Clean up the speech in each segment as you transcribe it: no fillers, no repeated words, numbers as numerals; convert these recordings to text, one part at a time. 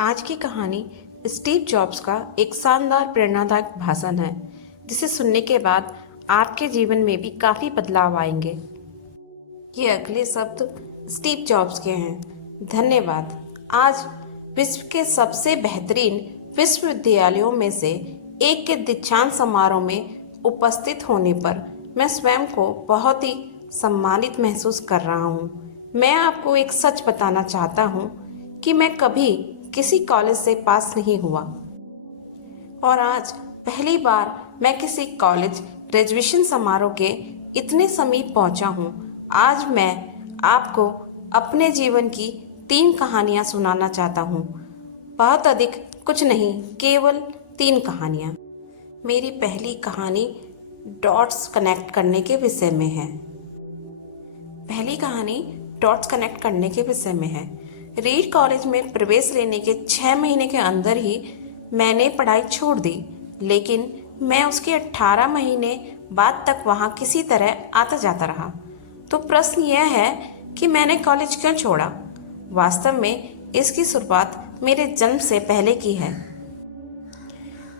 आज की कहानी स्टीव जॉब्स का एक शानदार प्रेरणादायक भाषण है जिसे सुनने के बाद आपके जीवन में भी काफ़ी बदलाव आएंगे। ये अगले शब्द स्टीव जॉब्स के हैं। धन्यवाद। आज विश्व के सबसे बेहतरीन विश्वविद्यालयों में से एक के दीक्षांत समारोह में उपस्थित होने पर मैं स्वयं को बहुत ही सम्मानित महसूस कर रहा हूँ। मैं आपको एक सच बताना चाहता हूँ कि मैं कभी किसी कॉलेज से पास नहीं हुआ और आज पहली बार मैं किसी कॉलेज ग्रेजुएशन समारोह के इतने समीप पहुंचा हूं। आज मैं आपको अपने जीवन की 3 कहानियां सुनाना चाहता हूं। बहुत अधिक कुछ नहीं, केवल 3 कहानियां। मेरी पहली कहानी डॉट्स कनेक्ट करने के विषय में है। पहली कहानी डॉट्स कनेक्ट करने के विषय में है। रीड कॉलेज में प्रवेश लेने के 6 महीने के अंदर ही मैंने पढ़ाई छोड़ दी, लेकिन मैं उसके 18 महीने बाद तक वहाँ किसी तरह आता जाता रहा। तो प्रश्न यह है कि मैंने कॉलेज क्यों छोड़ा। वास्तव में इसकी शुरुआत मेरे जन्म से पहले की है।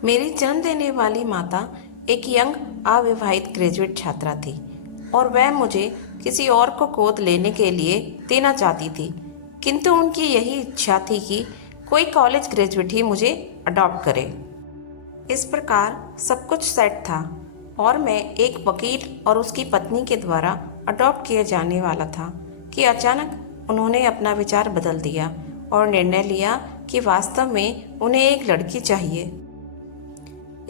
मेरी जन्म देने वाली माता एक यंग अविवाहित ग्रेजुएट छात्रा थी और वह मुझे किसी और को गोद लेने के लिए देना चाहती थी, किंतु उनकी यही इच्छा थी कि कोई कॉलेज ग्रेजुएट ही मुझे अडॉप्ट करे। इस प्रकार सब कुछ सेट था और मैं एक वकील और उसकी पत्नी के द्वारा अडॉप्ट किए जाने वाला था कि अचानक उन्होंने अपना विचार बदल दिया और निर्णय लिया कि वास्तव में उन्हें एक लड़की चाहिए।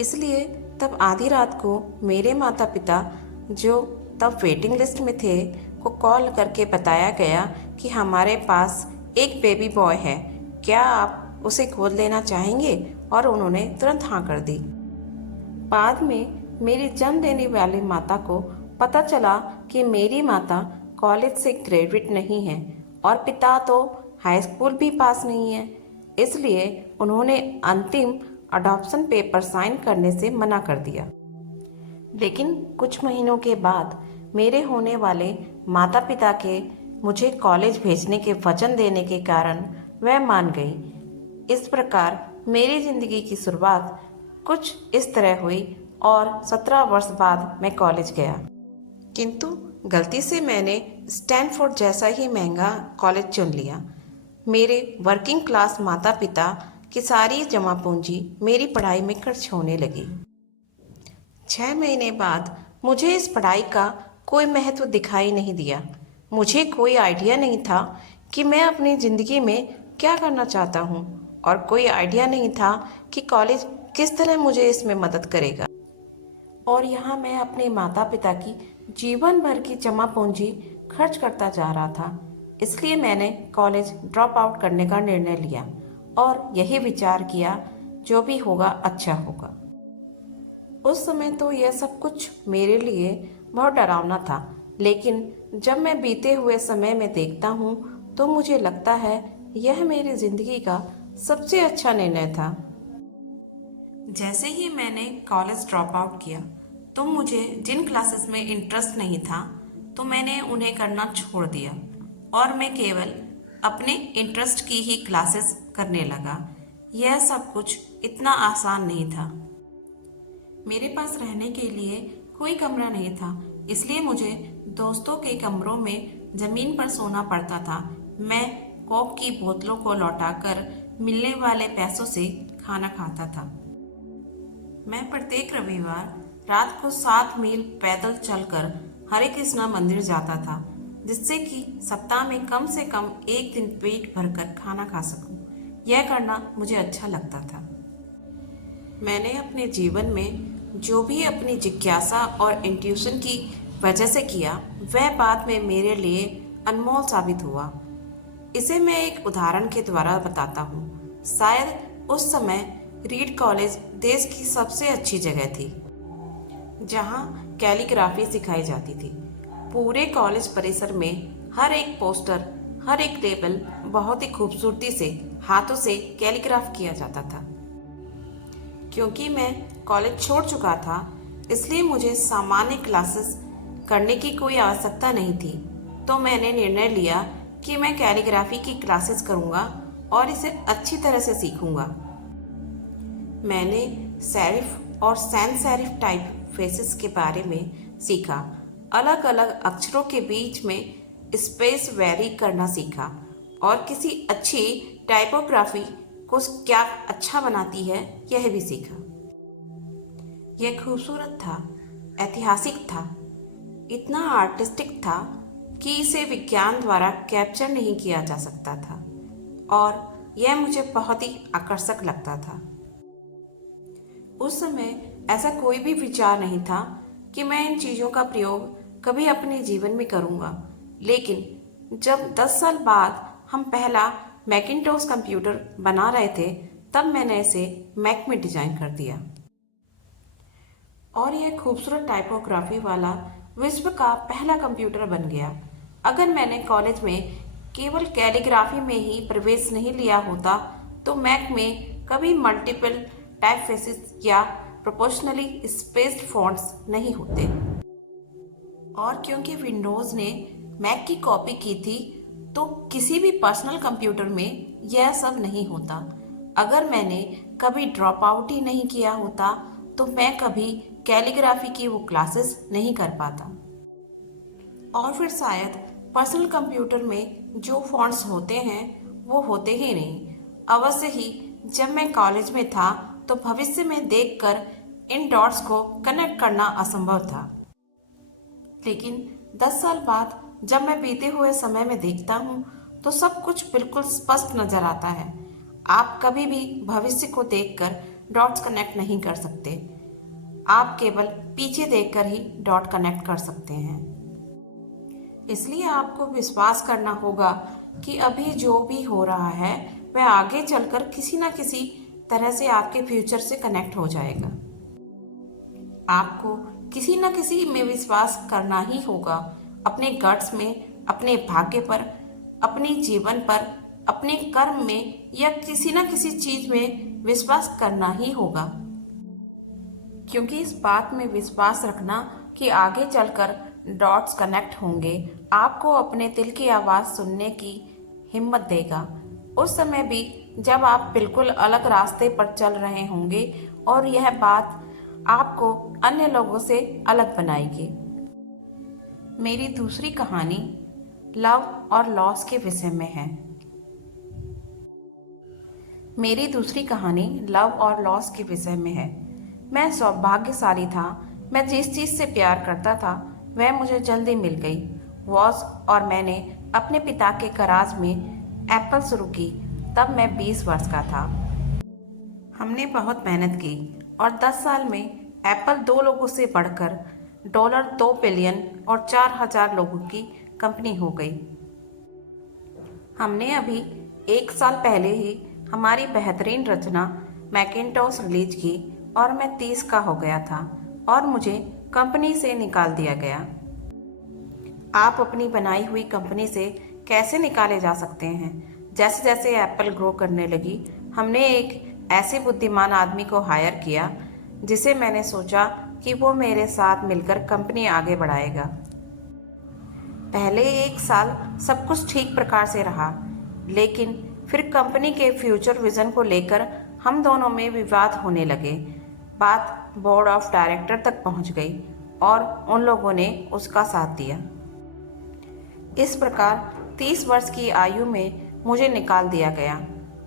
इसलिए तब आधी रात को मेरे माता पिता, जो तब वेटिंग लिस्ट में थे, को कॉल करके बताया गया कि हमारे पास एक बेबी बॉय है, क्या आप उसे गोद लेना चाहेंगे? और उन्होंने तुरंत हाँ कर दी। बाद में मेरी जन्म देने वाली माता को पता चला कि मेरी माता कॉलेज से ग्रेजुएट नहीं है और पिता तो हाई स्कूल भी पास नहीं है। इसलिए उन्होंने अंतिम अडॉप्शन पेपर साइन करने से मना कर दिया। लेकिन कुछ महीनों के बाद मेरे होने वाले माता पिता के मुझे कॉलेज भेजने के वचन देने के कारण वह मान गई। इस प्रकार मेरी जिंदगी की शुरुआत कुछ इस तरह हुई और 17 वर्ष बाद मैं कॉलेज गया। किंतु गलती से मैंने स्टैनफोर्ड जैसा ही महंगा कॉलेज चुन लिया। मेरे वर्किंग क्लास माता पिता की सारी जमा पूंजी मेरी पढ़ाई में खर्च होने लगी। 6 महीने बाद मुझे इस पढ़ाई का कोई महत्व दिखाई नहीं दिया। मुझे कोई आइडिया नहीं था कि मैं अपनी ज़िंदगी में क्या करना चाहता हूँ और कोई आइडिया नहीं था कि कॉलेज किस तरह मुझे इसमें मदद करेगा। और यहाँ मैं अपने माता पिता की जीवन भर की जमा पूंजी खर्च करता जा रहा था। इसलिए मैंने कॉलेज ड्रॉप आउट करने का निर्णय लिया और यही विचार किया, जो भी होगा अच्छा होगा। उस समय तो यह सब कुछ मेरे लिए बहुत डरावना था, लेकिन जब मैं बीते हुए समय में देखता हूँ तो मुझे लगता है यह मेरी ज़िंदगी का सबसे अच्छा निर्णय था। जैसे ही मैंने कॉलेज ड्रॉप आउट किया तो मुझे जिन क्लासेस में इंटरेस्ट नहीं था तो मैंने उन्हें करना छोड़ दिया और मैं केवल अपने इंटरेस्ट की ही क्लासेस करने लगा। यह सब कुछ इतना आसान नहीं था। मेरे पास रहने के लिए कोई कमरा नहीं था, इसलिए मुझे दोस्तों के कमरों में ज़मीन पर सोना पड़ता था। मैं कोक की बोतलों को लौटाकर मिलने वाले पैसों से खाना खाता था। मैं प्रत्येक रविवार रात को 7 मील पैदल चलकर हरे कृष्णा मंदिर जाता था, जिससे कि सप्ताह में कम से कम एक दिन पेट भरकर खाना खा सकूं। यह करना मुझे अच्छा लगता था। मैंने अपने जीवन में जो भी अपनी जिज्ञासा और इंट्यूशन की वजह से किया, वह बाद में मेरे लिए अनमोल साबित हुआ। इसे मैं एक उदाहरण के द्वारा बताता हूँ। शायद उस समय रीड कॉलेज देश की सबसे अच्छी जगह थी, जहाँ कैलीग्राफी सिखाई जाती थी। पूरे कॉलेज परिसर में हर एक पोस्टर, हर एक टेबल बहुत ही खूबसूरती से हाथों से कैलीग्राफ किया जाता था। क्योंकि मैं कॉलेज छोड़ चुका था, इसलिए मुझे सामान्य क्लासेस करने की कोई आवश्यकता नहीं थी। तो मैंने निर्णय लिया कि मैं कैलीग्राफी की क्लासेस करूँगा और इसे अच्छी तरह से सीखूंगा। मैंने सेरिफ और सैंस सेरिफ टाइप फेसेस के बारे में सीखा। अलग अलग अक्षरों के बीच में स्पेस वेरी करना सीखा और किसी अच्छी टाइपोग्राफी को क्या अच्छा बनाती है यह भी सीखा। यह खूबसूरत था, ऐतिहासिक था, इतना आर्टिस्टिक था कि इसे विज्ञान द्वारा कैप्चर नहीं किया जा सकता था और यह मुझे बहुत ही आकर्षक लगता था। उस समय ऐसा कोई भी विचार नहीं था कि मैं इन चीज़ों का प्रयोग कभी अपने जीवन में करूँगा, लेकिन जब 10 साल बाद हम पहला मैकिन्टोश कंप्यूटर बना रहे थे तब मैंने इसे मैक में डिज़ाइन कर दिया और यह खूबसूरत टाइपोग्राफी वाला विश्व का पहला कंप्यूटर बन गया। अगर मैंने कॉलेज में केवल कैलीग्राफी में ही प्रवेश नहीं लिया होता तो मैक में कभी मल्टीपल टाइपफेसेस या प्रोपोर्शनली स्पेस्ड फॉन्ट्स नहीं होते। और क्योंकि विंडोज़ ने मैक की कॉपी की थी तो किसी भी पर्सनल कंप्यूटर में यह सब नहीं होता। अगर मैंने कभी ड्रॉप आउट ही नहीं किया होता तो मैं कभी कैलीग्राफी की वो क्लासेस नहीं कर पाता और फिर शायद पर्सनल कंप्यूटर में जो फॉन्ट्स होते हैं वो होते ही नहीं। अवश्य ही जब मैं कॉलेज में था तो भविष्य में देखकर इन डॉट्स को कनेक्ट करना असंभव था, लेकिन 10 साल बाद जब मैं बीते हुए समय में देखता हूँ तो सब कुछ बिल्कुल स्पष्ट नजर आता है। आप कभी भी भविष्य को देखकर डॉट्स कनेक्ट नहीं कर सकते, आप केवल पीछे देखकर ही डॉट कनेक्ट कर सकते हैं। इसलिए आपको विश्वास करना होगा कि अभी जो भी हो रहा है वह आगे चलकर किसी न किसी तरह से आपके फ्यूचर से कनेक्ट हो जाएगा। आपको किसी न किसी में विश्वास करना ही होगा, अपने गट्स में, अपने भाग्य पर, अपने जीवन पर, अपने कर्म में या किसी न किसी चीज में विश्वास करना ही होगा। क्योंकि इस बात में विश्वास रखना कि आगे चलकर डॉट्स कनेक्ट होंगे आपको अपने दिल की आवाज़ सुनने की हिम्मत देगा, उस समय भी जब आप बिल्कुल अलग रास्ते पर चल रहे होंगे और यह बात आपको अन्य लोगों से अलग बनाएगी। मेरी दूसरी कहानी लव और लॉस के विषय में है। मेरी दूसरी कहानी लव और लॉस के विषय में है। मैं सौभाग्यशाली था। मैं जिस चीज़ से प्यार करता था वह मुझे जल्दी मिल गई। वॉज और मैंने अपने पिता के गराज में एप्पल शुरू की। तब मैं 20 वर्ष का था। हमने बहुत मेहनत की और 10 साल में एप्पल 2 लोगों से बढ़कर $2 बिलियन और 4,000 लोगों की कंपनी हो गई। हमने अभी 1 साल पहले ही हमारी बेहतरीन रचना मैकिन्टोश रिलीज की और मैं 30 का हो गया था और मुझे कंपनी से निकाल दिया गया। आप अपनी बनाई हुई कंपनी से कैसे निकाले जा सकते हैं? जैसे जैसे एप्पल ग्रो करने लगी हमने एक ऐसे बुद्धिमान आदमी को हायर किया जिसे मैंने सोचा कि वो मेरे साथ मिलकर कंपनी आगे बढ़ाएगा। पहले 1 साल सब कुछ ठीक प्रकार से रहा, लेकिन फिर कंपनी के फ्यूचर विजन को लेकर हम दोनों में विवाद होने लगे। बात बोर्ड ऑफ डायरेक्टर तक पहुंच गई और उन लोगों ने उसका साथ दिया। इस प्रकार 30 वर्ष की आयु में मुझे निकाल दिया गया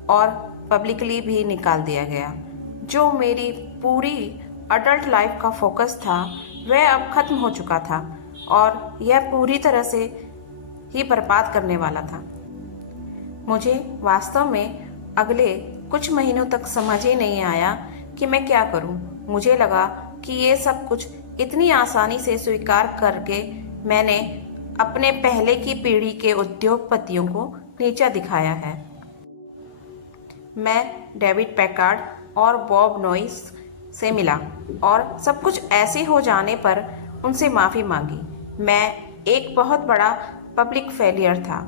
और पब्लिकली भी निकाल दिया गया। जो मेरी पूरी अडल्ट लाइफ का फोकस था वह अब खत्म हो चुका था और यह पूरी तरह से ही बर्बाद करने वाला था। मुझे वास्तव में अगले कुछ महीनों तक समझ ही नहीं आया कि मैं क्या करूं। मुझे लगा कि ये सब कुछ इतनी आसानी से स्वीकार करके मैंने अपने पहले की पीढ़ी के उद्योगपतियों को नीचा दिखाया है। मैं डेविड पैकार्ड और बॉब नोइस से मिला और सब कुछ ऐसे हो जाने पर उनसे माफ़ी मांगी। मैं एक बहुत बड़ा पब्लिक फेलियर था।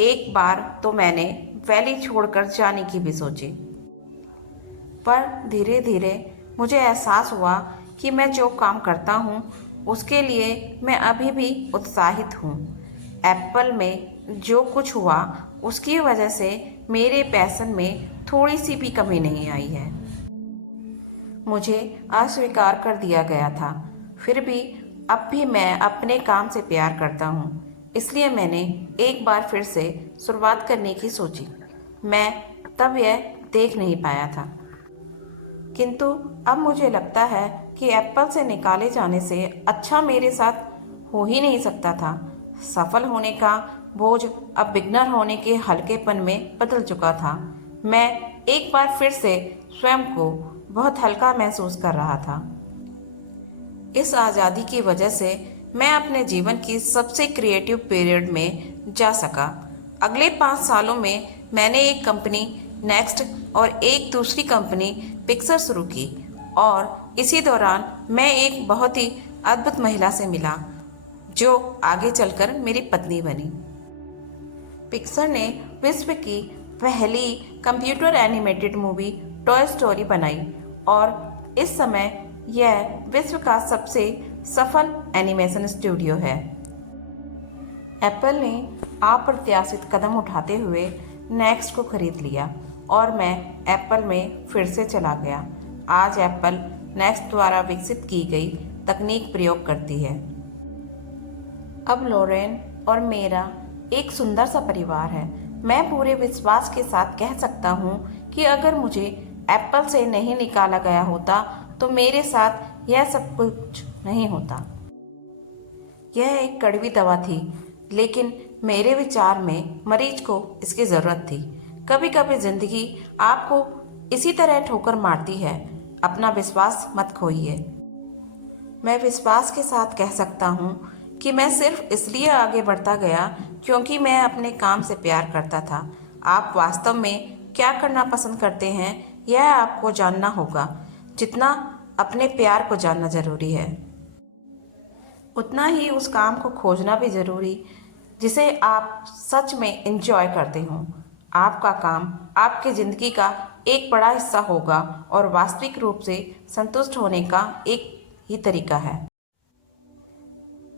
एक बार तो मैंने वैली छोड़कर जाने की भी सोची, पर धीरे धीरे मुझे एहसास हुआ कि मैं जो काम करता हूँ उसके लिए मैं अभी भी उत्साहित हूँ। एप्पल में जो कुछ हुआ उसकी वजह से मेरे पैशन में थोड़ी सी भी कमी नहीं आई है। मुझे अस्वीकार कर दिया गया था, फिर भी अब भी मैं अपने काम से प्यार करता हूँ, इसलिए मैंने एक बार फिर से शुरुआत करने की सोची। मैं तब यह देख नहीं पाया था, किंतु अब मुझे लगता है कि एप्पल से निकाले जाने से अच्छा मेरे साथ हो ही नहीं सकता था। सफल होने का बोझ अब बिगनर होने के हल्केपन में बदल चुका था। मैं एक बार फिर से स्वयं को बहुत हल्का महसूस कर रहा था। इस आज़ादी की वजह से मैं अपने जीवन की सबसे क्रिएटिव पीरियड में जा सका। अगले 5 सालों में मैंने एक कंपनी नेक्स्ट और एक दूसरी कंपनी पिक्सर शुरू की, और इसी दौरान मैं एक बहुत ही अद्भुत महिला से मिला जो आगे चलकर मेरी पत्नी बनी। पिक्सर ने विश्व की पहली computer animated movie toy story बनाई, और इस समय यह विश्व का सबसे सफल एनिमेशन स्टूडियो है। एप्पल ने अप्रत्याशित कदम उठाते हुए नेक्स्ट को खरीद लिया और मैं एप्पल में फिर से चला गया। आज एप्पल नेक्स्ट द्वारा विकसित की गई तकनीक प्रयोग करती है। अब लॉरेन और मेरा एक सुंदर सा परिवार है। मैं पूरे विश्वास के साथ कह सकता हूँ कि अगर मुझे एप्पल से नहीं निकाला गया होता तो मेरे साथ यह सब कुछ नहीं होता। यह एक कड़वी दवा थी, लेकिन मेरे विचार में मरीज को इसकी ज़रूरत थी। कभी कभी ज़िंदगी आपको इसी तरह ठोकर मारती है। अपना विश्वास मत खोइए। मैं विश्वास के साथ कह सकता हूँ कि मैं सिर्फ इसलिए आगे बढ़ता गया क्योंकि मैं अपने काम से प्यार करता था। आप वास्तव में क्या करना पसंद करते हैं यह आपको जानना होगा। जितना अपने प्यार को जानना जरूरी है, उतना ही उस काम को खोजना भी जरूरी जिसे आप सच में एंजॉय करते हो। आपका काम आपकी ज़िंदगी का एक बड़ा हिस्सा होगा और वास्तविक रूप से संतुष्ट होने का एक ही तरीका है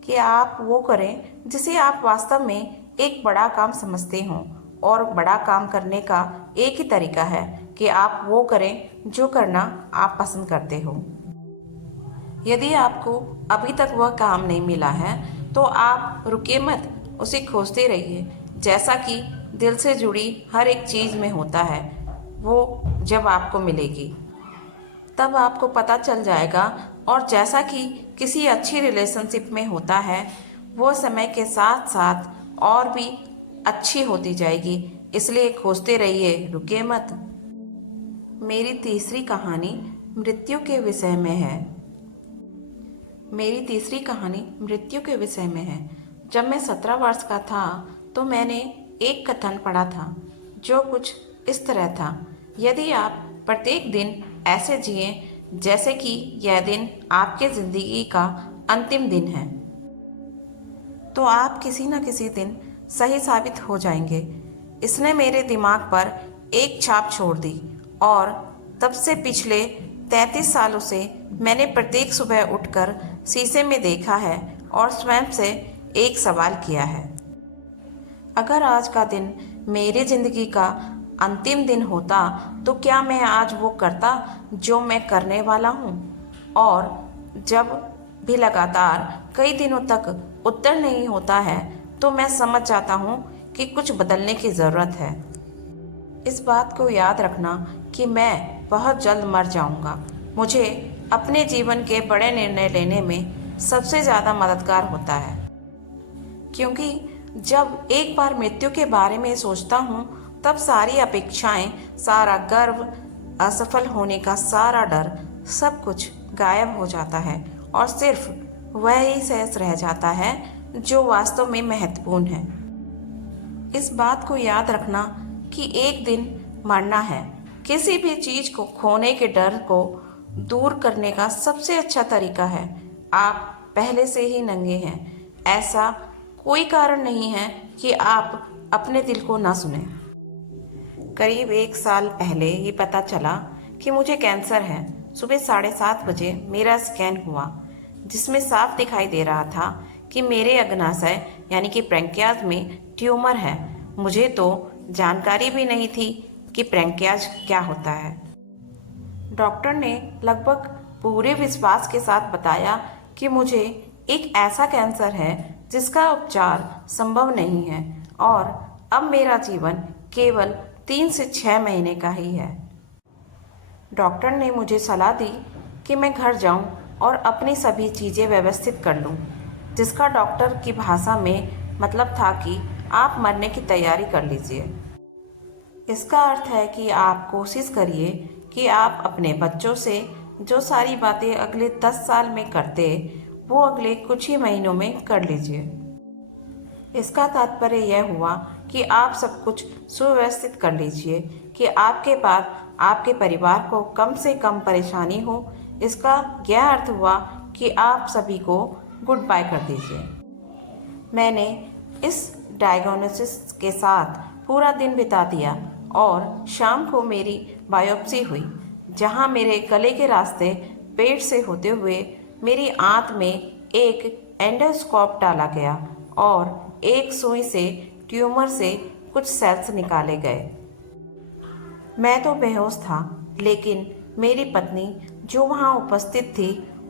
कि आप वो करें जिसे आप वास्तव में एक बड़ा काम समझते हों। और बड़ा काम करने का एक ही तरीका है कि आप वो करें जो करना आप पसंद करते हो। यदि आपको अभी तक वह काम नहीं मिला है तो आप रुकिए मत, उसे खोजते रहिए। जैसा कि दिल से जुड़ी हर एक चीज़ में होता है, वो जब आपको मिलेगी तब आपको पता चल जाएगा। और जैसा कि किसी अच्छी रिलेशनशिप में होता है, वो समय के साथ साथ और भी अच्छी होती जाएगी। इसलिए खोजते रहिए, रुकिए मत। मेरी तीसरी कहानी मृत्यु के विषय में है। मेरी तीसरी कहानी मृत्यु के विषय में है। जब मैं 17 वर्ष का था तो मैंने एक कथन पढ़ा था जो कुछ इस तरह था, यदि आप प्रत्येक दिन ऐसे जिए जैसे कि यह दिन आपके ज़िंदगी का अंतिम दिन है तो आप किसी न किसी दिन सही साबित हो जाएंगे। इसने मेरे दिमाग पर एक छाप छोड़ दी, और तब से पिछले 33 सालों से मैंने प्रत्येक सुबह उठकर शीशे में देखा है और स्वयं से एक सवाल किया है, अगर आज का दिन मेरी ज़िंदगी का अंतिम दिन होता तो क्या मैं आज वो करता जो मैं करने वाला हूँ। और जब भी लगातार कई दिनों तक उत्तर नहीं होता है तो मैं समझ जाता हूँ कि कुछ बदलने की ज़रूरत है। इस बात को याद रखना कि मैं बहुत जल्द मर जाऊँगा मुझे अपने जीवन के बड़े निर्णय लेने में सबसे ज़्यादा मददगार होता है, क्योंकि जब एक बार मृत्यु के बारे में सोचता हूँ तब सारी अपेक्षाएं, सारा गर्व, असफल होने का सारा डर, सब कुछ गायब हो जाता है और सिर्फ वह ही शेष रह जाता है जो वास्तव में महत्वपूर्ण है। इस बात को याद रखना कि एक दिन मरना है। किसी भी चीज़ को खोने के डर को दूर करने का सबसे अच्छा तरीका है। आप पहले से ही नंगे हैं, ऐसा कोई कारण नहीं है कि आप अपने दिल को ना सुने। करीब 1 साल पहले ये पता चला कि मुझे कैंसर है। सुबह 7:30 बजे मेरा स्कैन हुआ जिसमें साफ दिखाई दे रहा था कि मेरे अग्नाशय यानी कि पैंक्रियाज में ट्यूमर है। मुझे तो जानकारी भी नहीं थी कि पैंक्रियाज क्या होता है। डॉक्टर ने लगभग पूरे विश्वास के साथ बताया कि मुझे एक ऐसा कैंसर है जिसका उपचार संभव नहीं है और अब मेरा जीवन केवल 3 से 6 महीने का ही है। डॉक्टर ने मुझे सलाह दी कि मैं घर जाऊं और अपनी सभी चीज़ें व्यवस्थित कर लूं, जिसका डॉक्टर की भाषा में मतलब था कि आप मरने की तैयारी कर लीजिए। इसका अर्थ है कि आप कोशिश करिए कि आप अपने बच्चों से जो सारी बातें अगले 10 साल में करते वो अगले कुछ ही महीनों में कर लीजिए। इसका तात्पर्य यह हुआ कि आप सब कुछ सुव्यवस्थित कर लीजिए कि आपके बाद आपके परिवार को कम से कम परेशानी हो। इसका यह अर्थ हुआ कि आप सभी को गुड बाय कर दीजिए। मैंने इस डायग्नोसिस के साथ पूरा दिन बिता दिया और शाम को मेरी बायोप्सी हुई, जहां मेरे गले के रास्ते पेट से होते हुए मेरी आंत में एक एंडोस्कोप डाला गया और एक सुई से ट्यूमर से कुछ सेल्स निकाले गए। मैं तो बेहोश था, लेकिन मेरी पत्नी जो वहाँ उपस्थित थी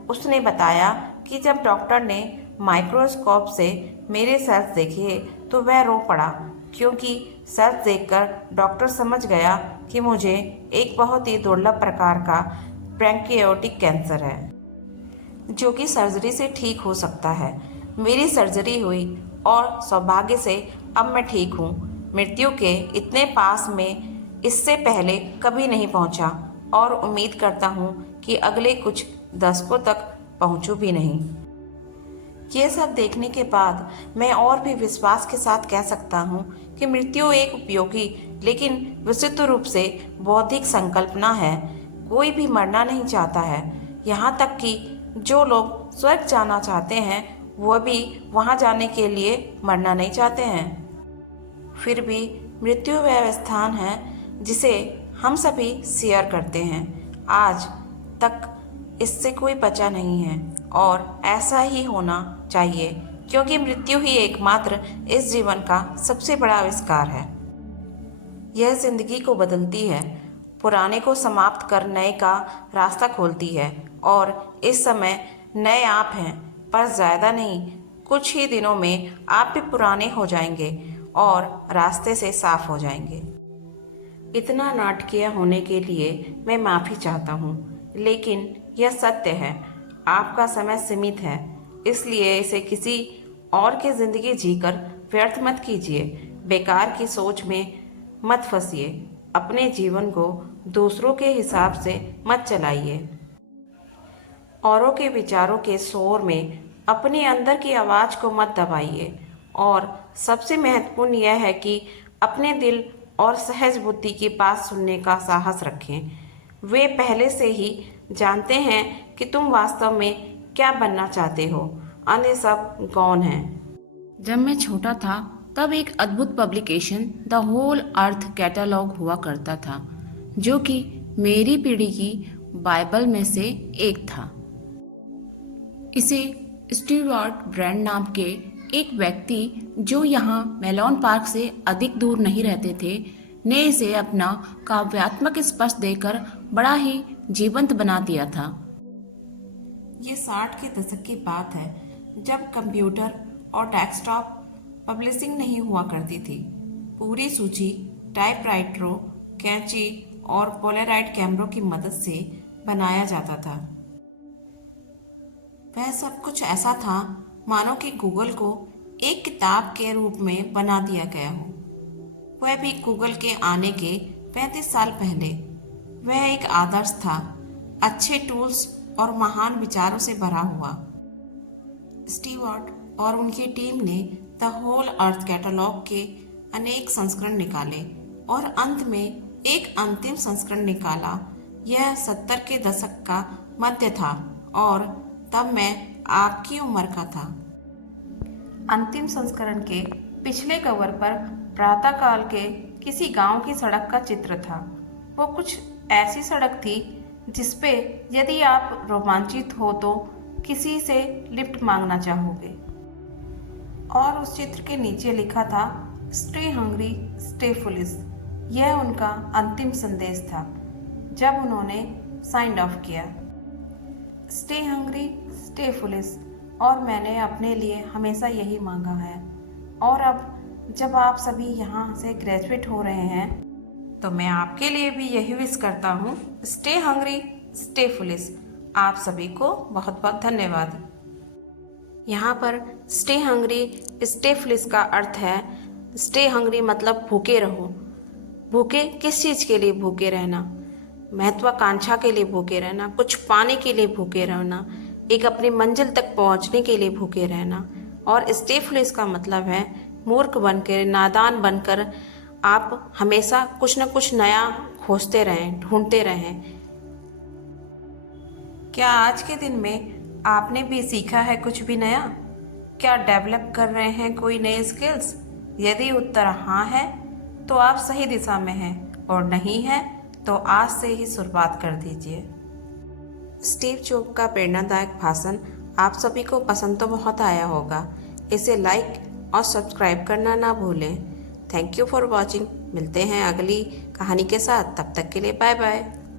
उसने बताया कि जब डॉक्टर ने माइक्रोस्कोप से मेरे सेल्स देखे तो वह रो पड़ा, क्योंकि सेल्स देखकर डॉक्टर समझ गया कि मुझे एक बहुत ही दुर्लभ प्रकार का पैंक्रियाटिक कैंसर है, जो कि सर्जरी से ठीक हो सकता है। मेरी सर्जरी हुई और सौभाग्य से अब मैं ठीक हूँ। मृत्यु के इतने पास में इससे पहले कभी नहीं पहुँचा और उम्मीद करता हूँ कि अगले कुछ दशकों तक पहुँचूँ भी नहीं। ये सब देखने के बाद मैं और भी विश्वास के साथ कह सकता हूँ कि मृत्यु एक उपयोगी लेकिन विचित्र रूप से बौद्धिक संकल्पना है। कोई भी मरना नहीं चाहता है, यहाँ तक कि जो लोग स्वर्ग जाना चाहते हैं वह भी वहाँ जाने के लिए मरना नहीं चाहते हैं। फिर भी मृत्यु वह स्थान है जिसे हम सभी शेयर करते हैं। आज तक इससे कोई बचा नहीं है और ऐसा ही होना चाहिए, क्योंकि मृत्यु ही एकमात्र इस जीवन का सबसे बड़ा आविष्कार है। यह जिंदगी को बदलती है, पुराने को समाप्त कर नए का रास्ता खोलती है और इस समय नए आप हैं, पर ज़्यादा नहीं। कुछ ही दिनों में आप भी पुराने हो जाएंगे और रास्ते से साफ हो जाएंगे। इतना नाटकीय होने के लिए मैं माफ़ी चाहता हूँ, लेकिन यह सत्य है। आपका समय सीमित है, इसलिए इसे किसी और की ज़िंदगी जीकर व्यर्थ मत कीजिए। बेकार की सोच में मत फंसिए। अपने जीवन को दूसरों के हिसाब से मत चलाइए। औरों के विचारों के शोर में अपने अंदर की आवाज़ को मत दबाइए। और सबसे महत्वपूर्ण यह है कि अपने दिल और सहज बुद्धि की बात सुनने का साहस रखें। वे पहले से ही जानते हैं कि तुम वास्तव में क्या बनना चाहते हो, अन्य सब गौण हैं। जब मैं छोटा था तब एक अद्भुत publication The Whole Earth Catalog हुआ करता था, जो कि मेरी पीढ़ी की बाइबल में से एक था। इसे स्टीवर्ट ब्रैंड नाम के एक व्यक्ति, जो यहाँ मेलोन पार्क से अधिक दूर नहीं रहते थे, ने इसे अपना काव्यात्मक स्पर्श देकर बड़ा ही जीवंत बना दिया था। ये 60 के दशक की बात है, जब कंप्यूटर और डेस्कटॉप पब्लिशिंग नहीं हुआ करती थी। पूरी सूची टाइपराइटरों, कैंची और पोलराइड कैमरों की मदद से बनाया जाता था। वह सब कुछ ऐसा था मानो कि गूगल को एक किताब के रूप में बना दिया गया हो, वह भी गूगल के आने के 35 साल पहले। वह एक आदर्श था, अच्छे टूल्स और महान विचारों से भरा हुआ। स्टीवर्ट और उनकी टीम ने द होल अर्थ कैटलॉग के अनेक संस्करण निकाले और अंत में एक अंतिम संस्करण निकाला। यह 70 के दशक का मध्य था और तब मैं आपकी उम्र का था। अंतिम संस्करण के पिछले कवर पर प्रातःकाल के किसी गांव की सड़क का चित्र था। वो कुछ ऐसी सड़क थी जिसपे यदि आप रोमांचित हो तो किसी से लिफ्ट मांगना चाहोगे। और उस चित्र के नीचे लिखा था स्टे हंग्री स्टे फुलिश, यह उनका अंतिम संदेश था जब उन्होंने साइन ऑफ किया। स्टे हंग्री स्टे फुलिश, और मैंने अपने लिए हमेशा यही मांगा है। और अब जब आप सभी यहाँ से ग्रेजुएट हो रहे हैं तो मैं आपके लिए भी यही विश करता हूँ, स्टे हंग्री स्टे फुलिश। आप सभी को बहुत बहुत धन्यवाद। यहाँ पर स्टे हंग्री स्टे फुलिश का अर्थ है, स्टे हंग्री मतलब भूखे रहो। भूखे किस चीज़ के लिए भूखे रहना? महत्वाकांक्षा के लिए भूखे रहना, कुछ पाने के लिए भूखे रहना, एक अपनी मंजिल तक पहुँचने के लिए भूखे रहना। और स्टे फुलिश का मतलब है मूर्ख बनकर, नादान बनकर आप हमेशा कुछ न कुछ नया खोजते रहें, ढूंढते रहें। क्या आज के दिन में आपने भी सीखा है कुछ भी नया? क्या डेवलप कर रहे हैं कोई नए स्किल्स? यदि उत्तर हाँ है तो आप सही दिशा में हैं, और नहीं है तो आज से ही शुरुआत कर दीजिए। स्टीव जॉब का प्रेरणादायक भाषण आप सभी को पसंद तो बहुत आया होगा। इसे लाइक और सब्सक्राइब करना ना भूलें। Thank you for watching. मिलते हैं अगली कहानी के साथ, तब तक के लिए बाय बाय।